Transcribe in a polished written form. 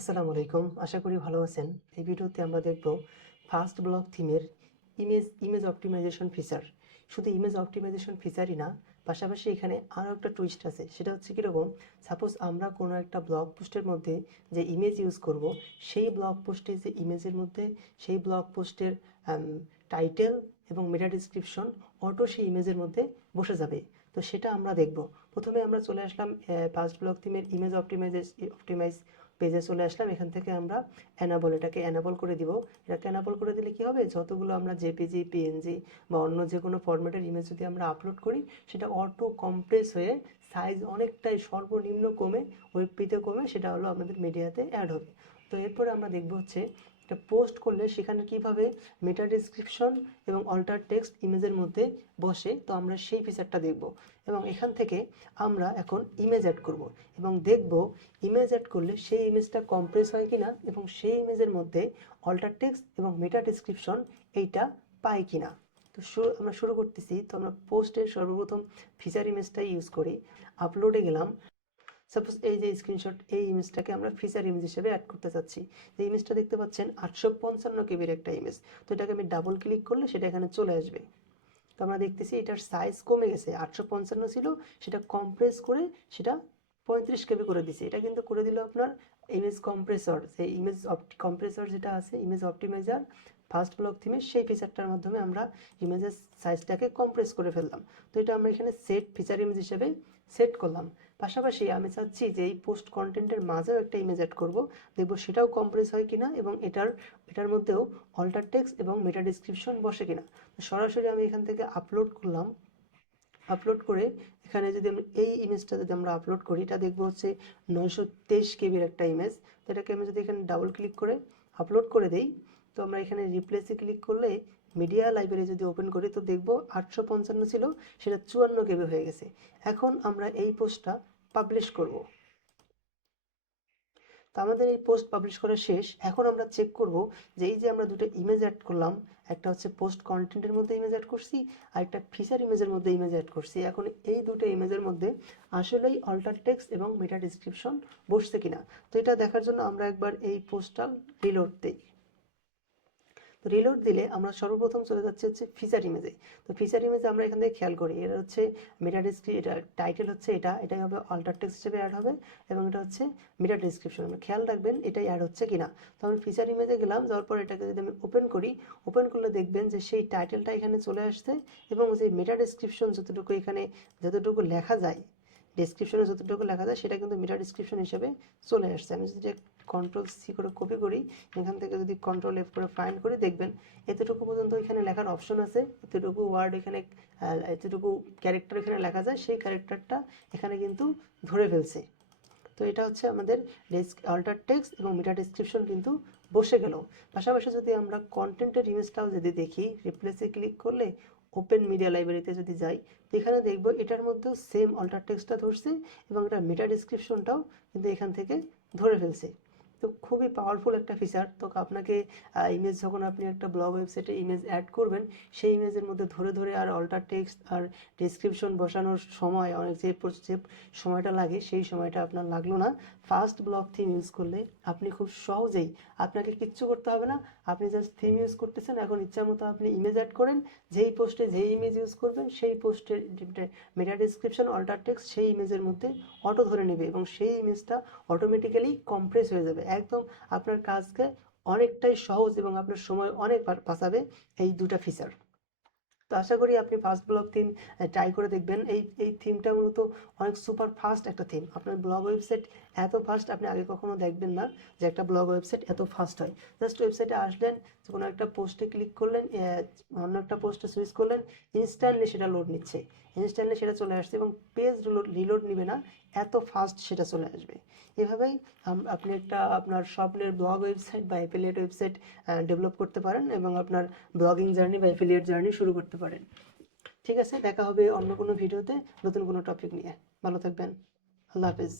আসসালামু আলাইকুম, আশা করি ভালো আছেন। এই ভিডিওতে আমরা দেখব ফাস্ট ব্লক থিমের ইমেজ অপটিমাইজেশন ফিচার। শুধু ইমেজ অপটিমাইজেশন ফিচারই না, পাশাপাশি এখানে আরও একটা টুইস্ট আছে। সেটা হচ্ছে কীরকম, সাপোজ আমরা কোনো একটা ব্লগ পোস্টের মধ্যে যে ইমেজ ইউজ করব, সেই ব্লগ পোস্টে যে ইমেজের মধ্যে সেই ব্লগ পোস্টের টাইটেল এবং মেটা ডিসক্রিপশন অটো সেই ইমেজের মধ্যে বসে যাবে। তো সেটা আমরা দেখব। প্রথমে আমরা চলে আসলাম ফাস্ট ব্লক থিমের ইমেজ অপটিমাইজ পেজে চলে আসলাম। এখান থেকে আমরা এটাকে অ্যানাবল করে দিব। এটাকে অ্যানাবল করে দিলে কি হবে, যতগুলো আমরা জেপিজি, পিএনজি বা অন্য যে কোনো ফরম্যাটের ইমেজ যদি আমরা আপলোড করি, সেটা অটো কম্প্রেস হয়ে সাইজ অনেকটাই সর্বনিম্ন কমে, ওয়েবপিতে কমে সেটা হলো আমাদের মিডিয়াতে অ্যাড হবে। তো এরপরে আমরা দেখব হচ্ছে এটা পোস্ট করলে সেখানে কিভাবে মেটা ডিসক্রিপশন এবং অল্টার টেক্সট ইমেজের মধ্যে বসে। তো আমরা সেই ফিচারটা দেখব এবং এখান থেকে আমরা এখন ইমেজ অ্যাড করব এবং দেখব ইমেজ অ্যাড করলে সেই ইমেজটা কম্প্রেস হয় কিনা এবং সেই ইমেজের মধ্যে অল্টার টেক্সট এবং মেটা ডিসক্রিপশন এইটা পাই কিনা। তো আমরা শুরু করতেছি। তো আমরা পোস্টের সর্বপ্রথম ফিচার ইমেজটাই ইউজ করি। আপলোডে গেলাম। সাপোজ এই যে স্ক্রিনশট, এই ইমেজটাকে আমরা ফিচার ইমেজ হিসেবে অ্যাড করতে চাচ্ছি। এই ইমেজটা দেখতে পাচ্ছেন 855 কেবির একটা ইমেজ। তো এটাকে আমি ডাবল ক্লিক করলে সেটা এখানে চলে আসবে। তো আমরা দেখতেছি এটার সাইজ কমে গেছে, 855 ছিল, সেটা কম্প্রেস করে সেটা 35 কেবি করে দিছে। এটা কিন্তু করে দিল আপনার ইমেজ কম্প্রেসর, সেই ইমেজ কম্প্রেসর যেটা আছে, ইমেজ অপটিমাইজার ফাস্ট ব্লক থিমে, সেই ফিচারটার মাধ্যমে আমরা ইমেজের সাইজটাকে কম্প্রেস করে ফেললাম। তো এটা আমরা এখানে সেট ফিচার ইমেজ হিসেবে সেট করলাম। পাশাপাশি আমি চাচ্ছি যে এই পোস্ট কন্টেন্টের মাঝেও একটা ইমেজ অ্যাড করব, দেখব সেটাও কম্প্রেস হয় কিনা এবং এটার মধ্যেও অল্টার টেক্সট এবং মেটা ডিসক্রিপশন বসে কিনা। সরাসরি আমি এখান থেকে আপলোড করলাম। আপলোড করে এখানে যদি আমি এই ইমেজটা যদি আমরা আপলোড করি, এটা দেখবো হচ্ছে 923 কেবির একটা ইমেজ। তো এটাকে আমি যদি এখানে ডাবল ক্লিক করে আপলোড করে দেই, তো আমরা এখানে রিপ্লেসে ক্লিক করলে মিডিয়া লাইব্রেরি যদি ওপেন করি, তো দেখবো 855 ছিল, সেটা 54 কেবি হয়ে গেছে। এখন আমরা এই পোস্টটা পাবলিশ করব। তো আমাদের এই পোস্ট পাবলিশ করা শেষ। এখন আমরা চেক করব যে এই যে আমরা দুটো ইমেজ অ্যাড করলাম, একটা হচ্ছে পোস্ট কন্টেন্টের মধ্যে ইমেজ অ্যাড করছি আর একটা ফিচার ইমেজের মধ্যে ইমেজ অ্যাড করছি। এখন এই দুটো ইমেজের মধ্যে আসলেই অল্টার টেক্সট এবং মেটা ডিসক্রিপশন বসছে কিনা। তো এটা দেখার জন্য আমরা একবার এই পোস্টটা রিলোড দিই। তো রিলোড দিলে আমরা সর্বপ্রথম চলে যাচ্ছে হচ্ছে ফিচার ইমেজে। তো ফিচার ইমেজে আমরা এখান থেকে খেয়াল করি, এটা হচ্ছে মেটা এটা টাইটেল হচ্ছে এটাই হবে অল্টার টেক্সট হিসেবে অ্যাড হবে এবং এটা হচ্ছে মেটা ডিসক্রিপশন। আমরা খেয়াল রাখবেন এটাই অ্যাড হচ্ছে কিনা। তো আমি ফিচার ইমেজে গেলাম, যাওয়ার পর এটাকে যদি আমি ওপেন করি, ওপেন করলে দেখবেন যে সেই টাইটেলটা এখানে চলে আসছে এবং যে মেটা ডিসক্রিপশন যতটুকু লেখা যায়, ডেসক্রিপশনে যতটুকু লেখা যায় সেটা কিন্তু মেটা ডিসক্রিপশন হিসেবে চলে আসছে। আমি যদি Ctrl+C করে কপি করি, এখান থেকে যদি Ctrl+F করে ফাইন্ড করি, দেখবেন এতটুকু পর্যন্ত এখানে লেখার অপশন আছে, এতটুকু ওয়ার্ড এখানে, এতটুকু ক্যারেক্টার এখানে লেখা যায়, সেই ক্যারেক্টারটা এখানে কিন্তু ধরে ফেলছে। তো এটা হচ্ছে আমাদের অল্টার টেক্সট এবং মেটা ডিসক্রিপশন কিন্তু বসে গেল। পাশাপাশি যদি আমরা কন্টেন্টের ইমেজটাও যদি দেখি, রিপ্লেসে ক্লিক করলে ওপেন মিডিয়া লাইব্রেরিতে যদি যাই, তো এখানে দেখব এটার মধ্যেও সেম অল্টার টেক্সটটা ধরছে এবং এটা মেটা ডিসক্রিপশনটাও কিন্তু এখান থেকে ধরে ফেলছে। তো খুবই পাওয়ারফুল একটা ফিচার। তো আপনাকে ইমেজ, যখন আপনি একটা ব্লগ ওয়েবসাইটে ইমেজ অ্যাড করবেন, সেই ইমেজের মধ্যে ধরে ধরে আর অল্টার টেক্সট আর ডিসক্রিপশন বসানোর সময় অনেক যে সময়টা লাগে, সেই সময়টা আপনার লাগলো না। ফাস্ট ব্লক থিম ইউজ করলে আপনি খুব সহজেই, আপনাকে কিচ্ছু করতে হবে না, আপনি জাস্ট থিম ইউজ করতেছেন। এখন ইচ্ছা মতো আপনি ইমেজ অ্যাড করেন, যেই পোস্টে যেই ইমেজ ইউজ করবেন সেই পোস্টের মেটা ডিসক্রিপশন অল্টার টেক্সট সেই ইমেজের মধ্যে অটো ধরে নেবে এবং সেই ইমেজটা অটোমেটিক্যালি কম্প্রেস হয়ে যাবে। একদম আপনার কাজকে অনেকটাই সহজ এবং আপনার সময় অনেক বাঁচাবে এই দুটা ফিচার। তো আশা করি আপনি ফাস্ট ব্লগ থিম ট্রাই করে দেখবেন। এই থিমটা মূলত অনেক সুপার ফাস্ট একটা থিম। আপনার ব্লগ ওয়েবসাইট এত ফাস্ট আপনি আগে কখনো দেখবেন না যে একটা ব্লগ ওয়েবসাইট এত ফাস্ট হয়। জাস্ট ওয়েবসাইটে আসলেন, কোনো একটা পোস্টে ক্লিক করলেন, অন্য একটা পোস্টে সুইচ করলেন, ইনস্ট্যান্টলি সেটা লোড নিচ্ছে, ইনস্ট্যান্টলি সেটা চলে আসছে এবং পেজ রিলোড নিবে না, এত ফাস্ট সেটা চলে আসবে। এভাবেই আপনি একটা আপনার স্বপ্নের ব্লগ ওয়েবসাইট বা অ্যাফিলিয়েট ওয়েবসাইট ডেভেলপ করতে পারেন এবং আপনার ব্লগিং জার্নি বা অ্যাফিলিয়েট জার্নি শুরু করতে পারেন। ঠিক আছে, দেখা হবে অন্য কোনো ভিডিওতে নতুন কোনো টপিক নিয়ে। ভালো থাকবেন। আল্লাহ হাফেজ।